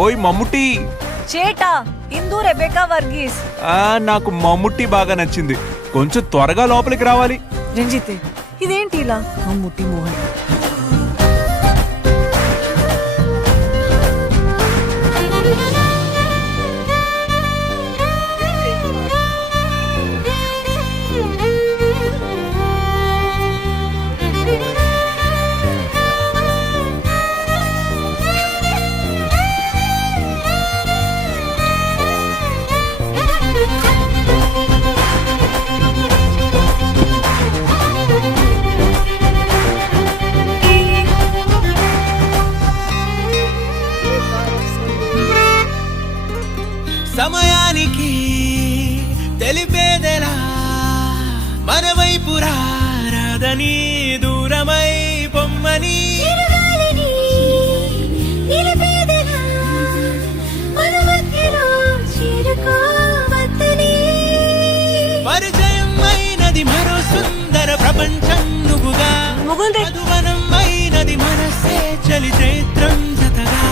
ఓయ్ మమ్ముట్టి. చేటా ఇందు రెబెకా వర్గీస్. నాకు మమ్ముట్టి బాగా నచ్చింది. కొంచెం త్వరగా లోపలికి రావాలి. రంజిత్ ఇదేంటి ఇలా? మమ్ముట్టి మోహన్. సమయానికి తెలిపేదెలా మన వైపు రాదని దూరమై పొమ్మని పరిచయం అయినది మరో సుందర ప్రపంచం నువ్వుగా మధువనం అయినది మనసే చలి చైత్రం జతగా